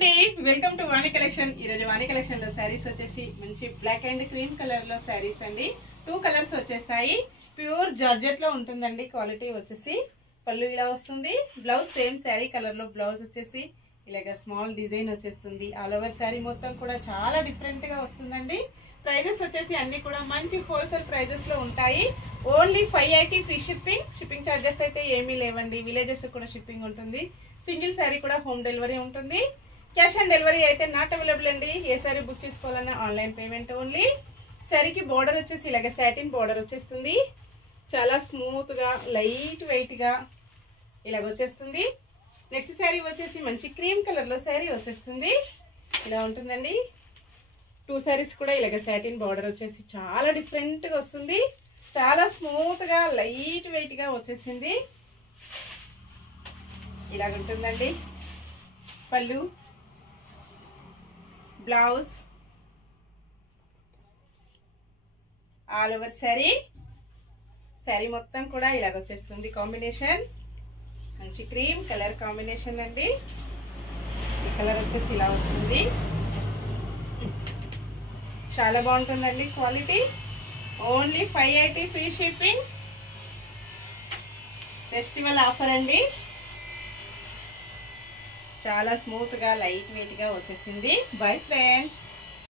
అండి, welcome to Vani collection. ఈ రోజు వాణి కలెక్షన్ లో సారీస్ వచ్చేసి మంచి బ్లాక్ అండ్ క్రీమ్ కలర్ లో సారీస్ అండి. 2 కలర్స్ వచ్చేసాయి. ప్యూర్ జార్జెట్ లో ఉంటుందండి. క్వాలిటీ వచ్చేసి పళ్ళు ఇలా వస్తుంది. బ్లౌజ్ సేమ్ శారీ కలర్ లో బ్లౌజ్ వచ్చేసి ఇలాగ స్మాల్ డిజైన్ వచ్చేస్తుంది. ఆల్ ఓవర్ శారీ మొత్తం కూడా చాలా డిఫరెంట్ గా వస్తుందండి. ప్రైజెస్ వచ్చేసి అన్ని కూడా మంచి హోల్సేల్ ప్రైజెస్ లో ఉంటాయి. Only 580 free shipping. Shipping charges అయితే ఏమీ లేవండి. విలేజెస్ కూడా షిప్పింగ్ ఉంటుంది. సింగిల్ శారీ కూడా హోమ్ డెలివరీ ఉంటుంది. క్యాష్ ఆన్ డెలివరీ అయితే నాట్ అవైలబుల్ అండి. ఏ శారీ బుక్ చేసుకోవాలన్నా ఆన్లైన్ పేమెంట్ ఓన్లీ. శారీకి బోర్డర్ వచ్చేసి ఇలాగ సాటిన్ బోర్డర్ వచ్చేస్తుంది. చాలా స్మూత్ గా లైట్ వెయిట్ గా ఇలాగ వచ్చేస్తుంది. నెక్స్ట్ శారీ వచ్చేసి మంచి క్రీమ్ కలర్ లో శారీ వచ్చేస్తుంది. ఇలా ఉంటుందండి. 2 శారీస్ కూడా ఇలాగ సాటిన్ బోర్డర్ వచ్చేసి చాలా డిఫరెంట్ గా వస్తుంది. చాలా స్మూత్ గా లైట్ వెయిట్ గా వచ్చేసింది. ఇలాగ ఉంటుందండి. పళ్ళు, బ్లౌజ్, ఆల్ ఓవర్ శారీ మొత్తం కూడా ఇలాగ వచ్చేస్తుంది. కాంబినేషన్ మంచి క్రీమ్ కలర్ కాంబినేషన్ అండి. ఈ కలర్ వచ్చేసి ఇలా వస్తుంది. చాలా బాగుంటుందండి. Quality only 580 free shipping. Festival offer అండి. చాలా స్మూత్ గా లైట్ వెయిట్ గా వచ్చేసింది. Bye friends.